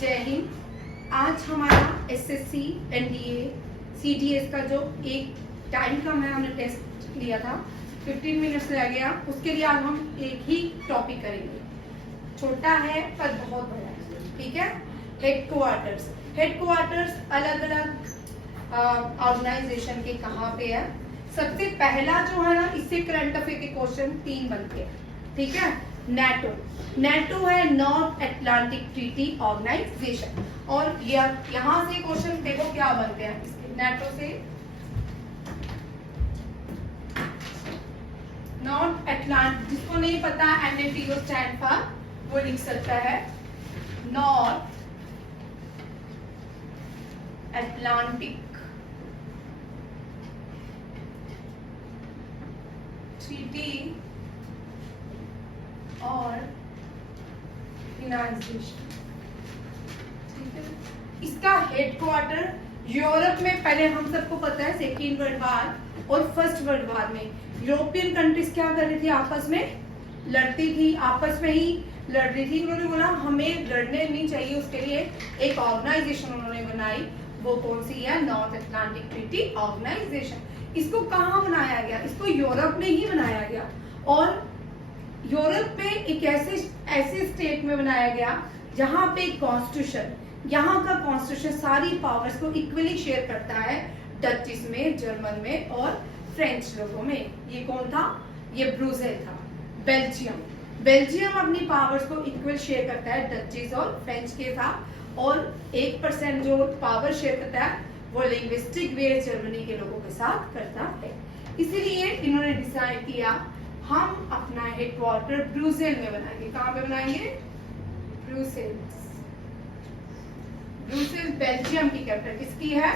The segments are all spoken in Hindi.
जय हिंद। आज हमारा एसएससी एनडीए सीडीएस का जो एक टाइम का हमने टेस्ट लिया था 15 मिनट्स रह गया, उसके लिए आज हम एक ही टॉपिक करेंगे। छोटा है पर बहुत बड़ा है, ठीक है। हेडक्वार्टर्स अलग अलग ऑर्गेनाइजेशन के कहाँ पे है। सबसे पहला जो है ना, इससे करंट अफेयर के क्वेश्चन 3 बनते हैं, ठीक है। नेटो है नॉर्थ अटलांटिक ट्रीटी ऑर्गेनाइजेशन, और यहाँ से क्वेश्चन देखो क्या बनते हैं इसके नेटो से। नॉर्थ अटलांटिक, जिसको नहीं पता NATO स्टैंड फॉर, वो लिख सकता है नॉर्थ अटलांटिक ट्रीटी और ऑर्गेनाइजेशन, ठीक है। इसका हेडक्वार्टर यूरोप में, पहले हम सबको पता है सेकेंड वर्ल्ड वार और फर्स्ट वर्ल्ड वार में यूरोपियन कंट्रीज क्या कर रही थी, आपस में लड़ती थी, आपस में ही लड़ रही थी। उन्होंने बोला हमें लड़ने नहीं चाहिए, उसके लिए एक ऑर्गेनाइजेशन उन्होंने बनाई। वो कौन सी है? North Atlantic Treaty Organization. इसको कहाँ बनाया गया? इसको यूरोप में ही बनाया गया, और यूरोप में एक ऐसे स्टेट में बनाया गया जहां पे कॉन्स्टिट्यूशन, यहाँ का कॉन्स्टिट्यूशन सारी पावर्स को इक्वली शेयर करता है, डचेस में, जर्मन में और फ्रेंच लोगों में। ये कौन था? ये ब्रुसेल था। बेल्जियम अपनी पावर्स को इक्वल शेयर करता है डचेस और फ्रेंच के साथ, और 1% जो पावर शेयर करता है वो लिंग्विस्टिक वे जर्मनी के लोगों के साथ करता है। इसीलिए इन्होंने डिसाइड किया हम अपना हेडक्वार्टर ब्रुसेल में बनाएंगे। कहाँ पे बनाएंगे? ब्रुसेल बेल्जियम की कैपिटल किसकी है?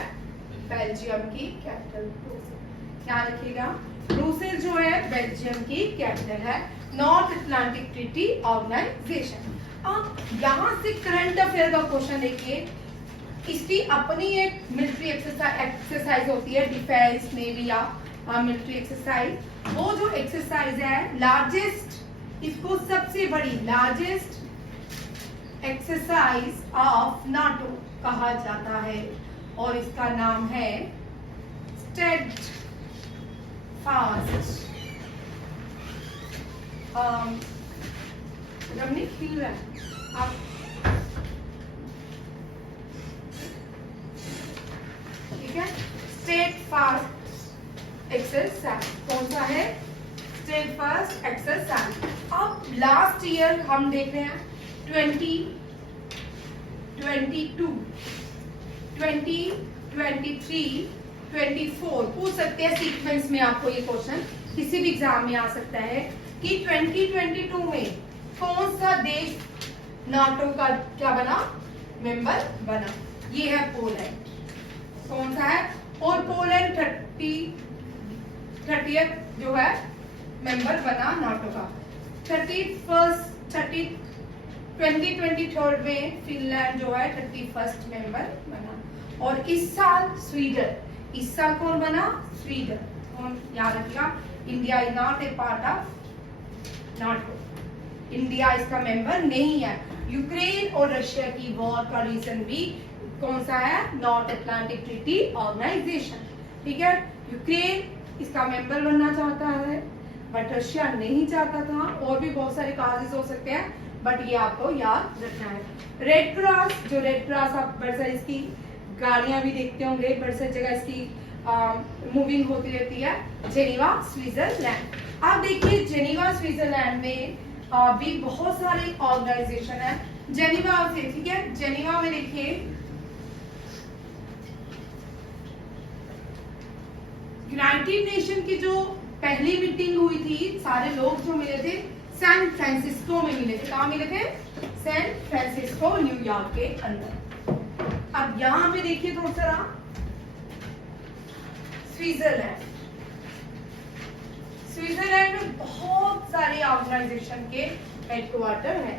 बेल्जियम की कैपिटल ब्रुसेल। ध्यान रखिएगा, ब्रुसेल जो है बेल्जियम की कैपिटल है। North Atlantic Treaty Organization. अब यहाँ से करंट अफेयर का क्वेश्चन देखिए। इसकी अपनी एक मिलिट्री एक्सरसाइज होती है, डिफेंस नेवी या मिलिट्री एक्सरसाइज। वो जो एक्सरसाइज है लार्जेस्ट, इसको सबसे बड़ी लार्जेस्ट एक्सरसाइज ऑफ नाटो कहा जाता है, और इसका नाम है स्टेडफास्ट रमनी खिल रहा है आप, ठीक है। स्टेडफास्ट एक्सरसाइज कौन सा है? Steadfast exercise. अब लास्ट ईयर हम देख रहे हैं 2022, 2023, 24 पूछ सकते हैं सीक्वेंस में। आपको ये क्वेश्चन किसी भी एग्जाम में आ सकता है कि 2022 में कौन सा देश नाटो का क्या बना? मेंबर बना। ये है पोलैंड। कौन सा है? और पोलैंड 30th जो है मेंबर बना नाटो का। 2023 में फिनलैंड जो है 31st मेंबर बना। और इस साल स्वीडन, इस साल कौन बना? स्वीडन। कौन? याद रखिएगा, India is not a part of NATO, India इसका मेंबर नहीं है। यूक्रेन और रशिया की वॉर का रीजन भी कौन सा है? नॉर्थ अटलांटिक ट्रीटी ऑर्गेनाइजेशन, ठीक है। यूक्रेन इसका मेंबर बनना चाहता है बट रशिया नहीं चाहता था, और भी बहुत सारे काजेस हो सकते हैं, बट ये आपको याद रखना है। रेड क्रॉस आप बड़ी सारी इसकी गाड़ियां भी देखते होंगे, बड़ी सारी जगह इसकी मूविंग होती रहती है। Geneva Switzerland. आप देखिए जेनीवा स्विट्जरलैंड में भी बहुत सारे ऑर्गेनाइजेशन है जेनीवा से, ठीक है। जेनीवा में देखिए यूनाइटेड नेशन की जो पहली मीटिंग हुई थी, सारे लोग जो मिले थे सैन फ्रांसिस्को में मिले थे। कहाँ मिले थे? सैन फ्रांसिस्को, न्यूयॉर्क के अंदर। अब यहाँ पे देखिए थोड़ा सा स्विट्जरलैंड में बहुत सारे ऑर्गेनाइजेशन के हेडक्वार्टर है।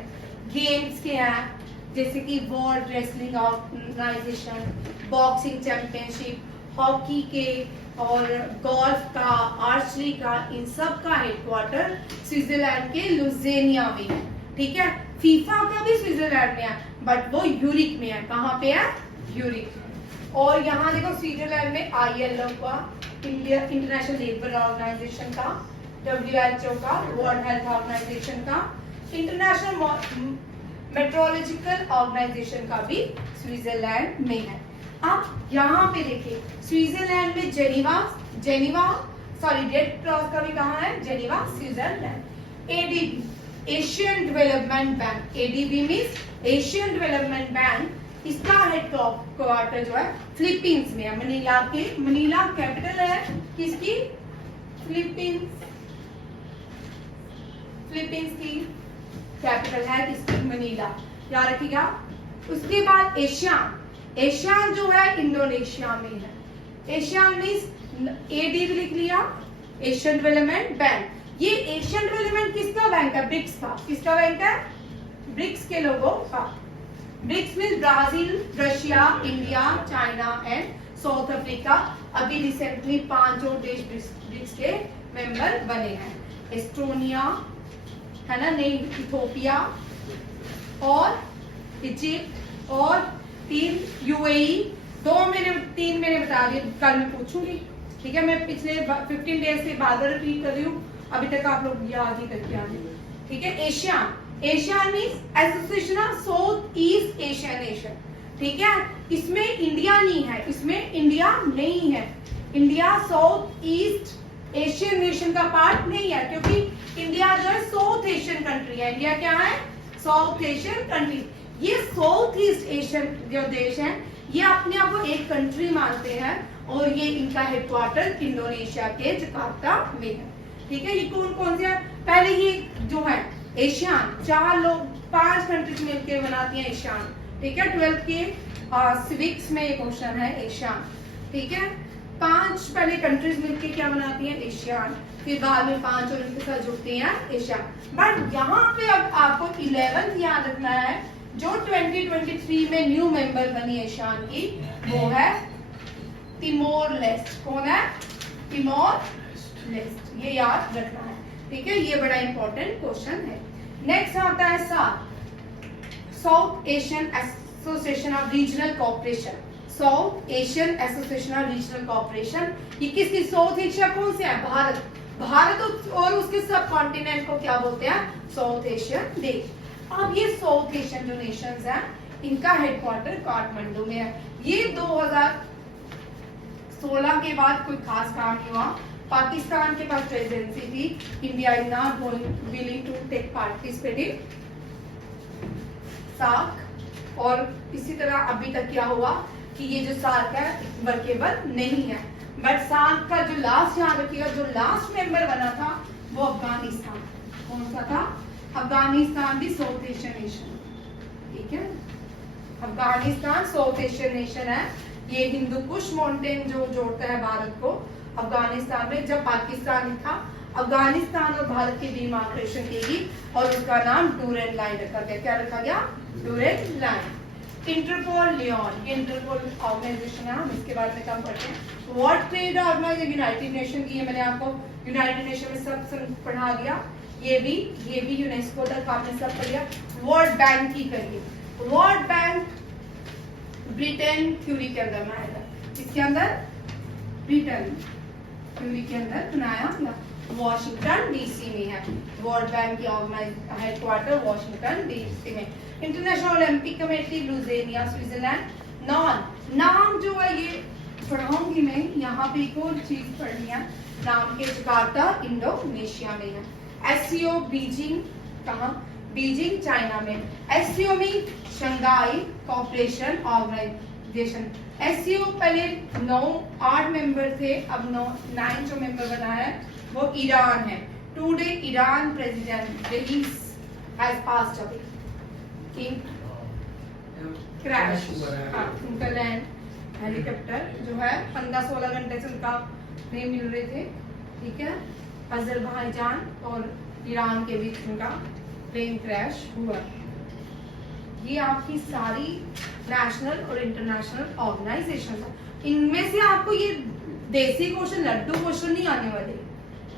गेम्स के हैं, जैसे कि world wrestling organisation, boxing championship, hockey के और गोल्फ का, आर्चरी का, इन सब का हेडक्वार्टर स्विट्जरलैंड के लुज़ेनिया में है, ठीक है। फीफा का भी स्विट्जरलैंड में है, बट वो यूरिक में है। कहाँ पे है? यूरिक में। और यहाँ देखो स्विट्जरलैंड में ILO का, इंडिया इंटरनेशनल लेबर ऑर्गेनाइजेशन का, WHO का, वर्ल्ड हेल्थ ऑर्गेनाइजेशन का, इंटरनेशनल मेट्रोलॉजिकल ऑर्गेनाइजेशन का भी स्विट्जरलैंड में है। आप यहाँ पे देखिए स्विट्जरलैंड में जेनीवा रेड क्रॉस का भी कहाँ है? Geneva, Switzerland. ADB Asian Development bank, ADB means Asian Development bank, इसका हेड क्वार्टर जो है फिलीपींस में है, मनीला कैपिटल है किसकी? फिलीपींस की कैपिटल है किसकी? मनीला, याद रखिएगा। उसके बाद एशियान जो है इंडोनेशिया में है। एशियान मीन्स ADB लिख लिया, एशियन डेवलपमेंट बैंक। ये एशियन डेवलपमेंट किसका बैंक है? ब्रिक्स का। किसका बैंक है? ब्रिक्स के लोगों का। BRICS means Brazil, Russia, India, China and South Africa. अभी रिसेंटली 5 और देश ब्रिक्स के मेंबर बने हैं। एस्टोनिया है ना, नहीं इथियोपिया और इजिप्ट और 3 UAE। 3 मैंने बता दिए, कल मैं पूछूंगी, ठीक है। मैं पिछले 15 डेज से बार रिपीट कर रही हूँ, अभी तक आप लोग याद ही करके आ गए, ठीक है। ASEAN means Association of South East Asian Nation, ठीक है। इसमें इंडिया नहीं है, India South East Asian nation का पार्ट नहीं है, क्योंकि इंडिया जो है साउथ एशियन कंट्री है। इंडिया क्या है? South Asian country. ये साउथ ईस्ट एशियन जो देश है, ये अपने आप को एक कंट्री मानते हैं और ये इनका हेडक्वार्टर इंडोनेशिया के जकार्ता में है, ठीक है। ये कौन कौन से है? पहले ये जो है एशियान, 5 कंट्रीज मिलकर बनाती हैं एशियान, ठीक है। 12th के सिविक्स में ये क्वेश्चन है एशियान, ठीक है। 5 पहले कंट्रीज मिलकर क्या बनाती हैं? एशियान। फिर बाद में 5 और इनके साथ जुड़ती हैं एशियान। बट यहाँ पे अब आपको 11th याद रखना है, जो 2023 में न्यू मेंबर बनी एशियान की, वो है तिमोर लेस्ट। कौन है? तिमोर लेस्ट, ये याद रखना है, ठीक है। ये बड़ा इंपॉर्टेंट क्वेश्चन है। नेक्स्ट आता है South Asian association of regional cooperation. South Asian association of regional cooperation, ये किसकी? साउथ एशिया कौन से है? भारत और उसके सब कॉन्टिनेंट को क्या बोलते हैं? साउथ एशियन देश। अब ये साउथ एशियन जो नेशंस हैं, इनका हेडक्वार्टर काठमांडू में है। ये 2016 के बाद कोई खास काम नहीं हुआ। पाकिस्तान के पास प्रेसिडेंसी थी, India is not willing to take participate in SAARC. और इसी तरह अभी तक क्या हुआ कि ये जो सार्क है वर्केबल नहीं है। बट सार्क का जो लास्ट, याद रखिएगा, जो लास्ट मेंबर बना था वो अफगानिस्तान। कौन सा था? अफगानिस्तान भी साउथ एशियन नेशन, ठीक है। अफगानिस्तान साउथ एशियन नेशन है। ये हिंदू कुश माउंटेन जो जोड़ता है भारत को अफगानिस्तान में। जब पाकिस्तान था, अफगानिस्तान और भारत की डिमार्केशन की गई और उसका नाम डूरेंट लाइन रखा गया। क्या रखा गया? Durand line. Interpol Lyon, Interpol organisation है, हम इसके बारे में काम करते हैं। World Trade Organization United Nation की है, मैंने आपको यूनाइटेड नेशन में सब पढ़ा दिया। ये भी यूनेस्को तक आपने सब पढ़ लिया। वर्ल्ड बैंक की करिए, वर्ल्ड बैंक ब्रिटेन क्यूरी के अंदर बनाया था। इसके अंदर ब्रिटेन क्यूरी के अंदर बनाया गया। वॉशिंगटन डीसी में है वर्ल्ड बैंक की हेडक्वार्टर, वॉशिंगटन डीसी में। इंटरनेशनल ओलंपिक कमेटी लुज़ेनिया, स्विट्जरलैंड। नाम जो है ये पढ़ाऊंगी मैं, यहाँ पे एक और चीज पढ़नी है, नाम के जकार्ता इंडोनेशिया में है। SCO बीजिंग, कहाँ? बीजिंग चाइना में। SCO में शंघाई कोऑपरेशन ऑर्गेनाइजेशन। SCO पहले 8 मेंबर थे, अब 9 जो मेंबर बना है वो ईरान है। Today Iran president Raisi has passed away. King crash, उनका लैंड हेलीकॉप्टर जो है 15-16 घंटे से उनका नहीं मिल रहे थे, ठीक है। अजरबैजान और ईरान के बीच उनका प्लेन क्रैश हुआ। ये आपकी सारी नेशनल और इंटरनेशनल ऑर्गेनाइजेशन है। इनमें से आपको ये देसी क्वेश्चन, लड्डू क्वेश्चन नहीं आने वाले,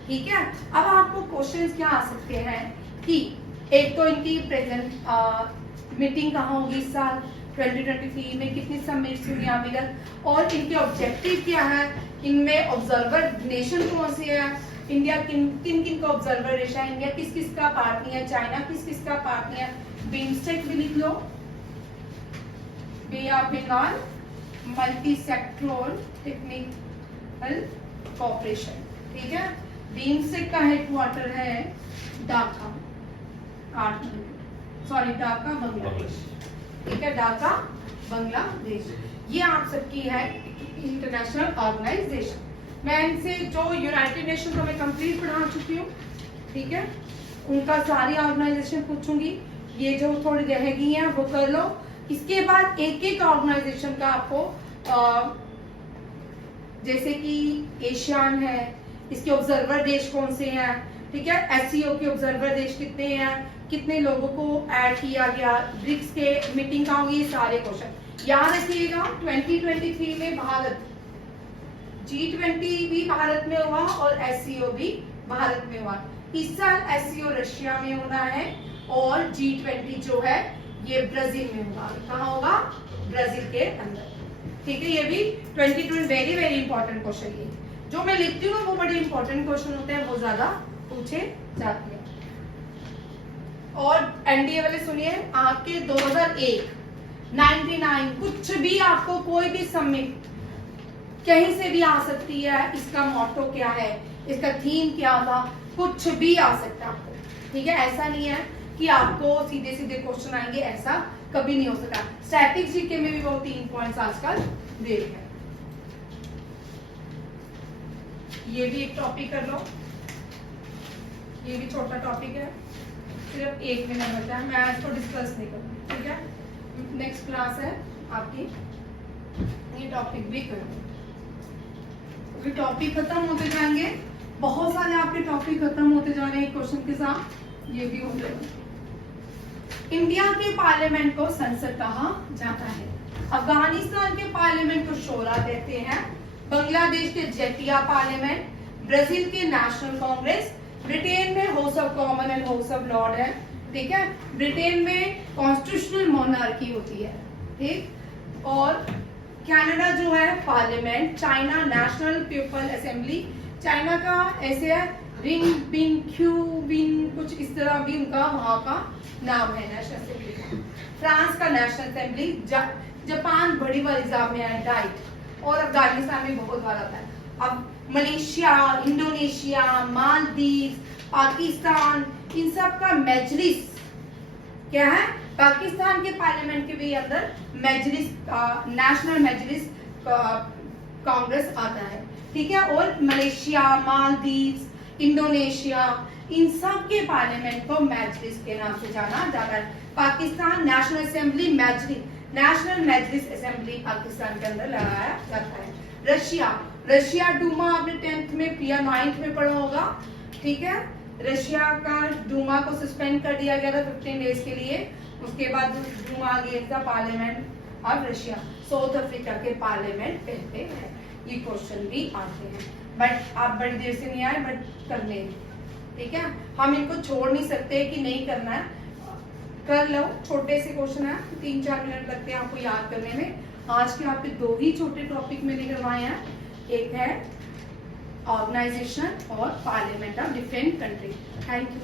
ठीक है। अब आपको क्वेश्चंस क्या आ सकते हैं कि एक तो इनकी प्रेजेंट मीटिंग कहाँ होगी इस साल 2023 में, कितनी समिट्स हुई अभी तक, और इनके ऑब्जेक्टिव क्या है, इनमें ऑब्जर्वर नेशन कौन से है, इंडिया किन किन का ऑब्जर्वर नेशन है, इंडिया किस किस का पार्टनर है, चाइना किस किस का पार्टनर है, बिम्स्टेक भी लिख लो, Bay of Bengal multi sectoral technical cooperation, ठीक है। बिम्स्टेक का हेडक्वार्टर है ढाका, ढाका बांग्लादेश, ठीक है, ढाका बांग्लादेश। ये आप सबकी है इंटरनेशनल ऑर्गेनाइजेशन। मैं इनसे जो यूनाइटेड नेशन को मैं कंप्लीट पढ़ा चुकी हूँ, ठीक है, उनका सारी ऑर्गेनाइजेशन पूछूंगी, ये जो थोड़ी रहेगी हैं वो कर लो। इसके बाद एक एक ऑर्गेनाइजेशन का आपको जैसे कि एशियान है, इसके ऑब्जर्वर देश कौन से हैं, ठीक है, एससीओ के ऑब्जर्वर देश कितने हैं, कितने लोगों को ऐड किया गया, ब्रिक्स के मीटिंग का होगी, ये सारे क्वेश्चन याद रखिएगा। 2023 में भारत G20 भी भारत में हुआ और एससीओ भी भारत में हुआ। इस साल एससीओ रशिया में होना है और G20 जो है ये ब्राजील में होगा। कहाँ होगा? ब्राजील के अंदर, ठीक है। ये भी 2020 वेरी वेरी इंपॉर्टेंट क्वेश्चन है, जो मैं लिखती हूँ वो बड़े इंपॉर्टेंट क्वेश्चन होते हैं, वो ज्यादा पूछे जाते हैं। और एनडीए वाले सुनिए, आपके 2001, 99 कुछ भी आपको कोई भी समिट कहीं से भी आ सकती है। इसका मोटो क्या है, इसका थीम क्या था, कुछ भी आ सकता है आपको, ठीक है। ऐसा नहीं है कि आपको सीधे सीधे क्वेश्चन आएंगे, ऐसा कभी नहीं हो सकता। स्टैटिक जीके में भी वो 3 पॉइंट्स आजकल दे रहे हैं। ये भी एक टॉपिक कर लो, ये भी छोटा टॉपिक है, सिर्फ 1 मिनट बचा है, मैं इसको डिस्कस नहीं करूँगी, ठीक है। नेक्स्ट क्लास है आपकी, ये टॉपिक भी करो, क्योंकि टॉपिक खत्म होते जाएंगे, बहुत सारे आपके टॉपिक खत्म होते जा रहे हैं क्वेश्चन के साथ, ये भी हो जाएगा। इंडिया के पार्लियामेंट को संसद कहा जाता है? अफगानिस्तान के पार्लियामेंट को शोरा कहते हैं, बांग्लादेश के जेटिया पार्लियामेंट, ब्राजील के नेशनल कांग्रेस, ब्रिटेन में house of common and house of Lord है, ठीक है। ब्रिटेन में कॉन्स्टिट्यूशनल मोनार्की होती है, ठीक। और कनाडा जो है parliament, China national people assembly, China का ऐसे है रिंग बिन क्यू बिन कुछ इस तरह भी उनका वहां का नाम है नेशनल असेंबली का। फ्रांस का नेशनल असेंबली, जापान बड़ी बार एग्जाम में आया डाइट, और अफगानिस्तान में बहुत बार आता है। अब मलेशिया, इंडोनेशिया, मालदीव, पाकिस्तान, इन सब का मजलिस क्या है? पाकिस्तान के पार्लियामेंट के भी अंदर मजलिस, नेशनल मजलिस कांग्रेस आता है, ठीक है। और मलेशिया, मालदीव, इंडोनेशिया, इन सब के पार्लियामेंट को मजलिस के नाम से जाना जाता है। पाकिस्तान नेशनल असेंबली मजलिस, नेशनल मजलिस असेंबली पाकिस्तान के अंदर लगाया जाता है। रशिया डूमा आपने 10th में या 9th में पढ़ा होगा, ठीक है। रशिया का डूमा को सस्पेंड कर दिया गया था 15 डेज के लिए, उसके बाद Duma against the parliament of Russia. South Africa के पार्लियामेंट कहते हैं। ये क्वेश्चन भी आते हैं, बट आप बड़ी देर से नहीं आए, बट कर लें, ठीक है। हम इनको छोड़ नहीं सकते कि नहीं करना है, कर लो। छोटे से क्वेश्चन है, 3-4 मिनट लगते हैं आपको याद करने में। आज के आपके 2 ही छोटे टॉपिक मैंने करवाए हैं, एक है ऑर्गेनाइजेशन और parliament of different country. Thank you.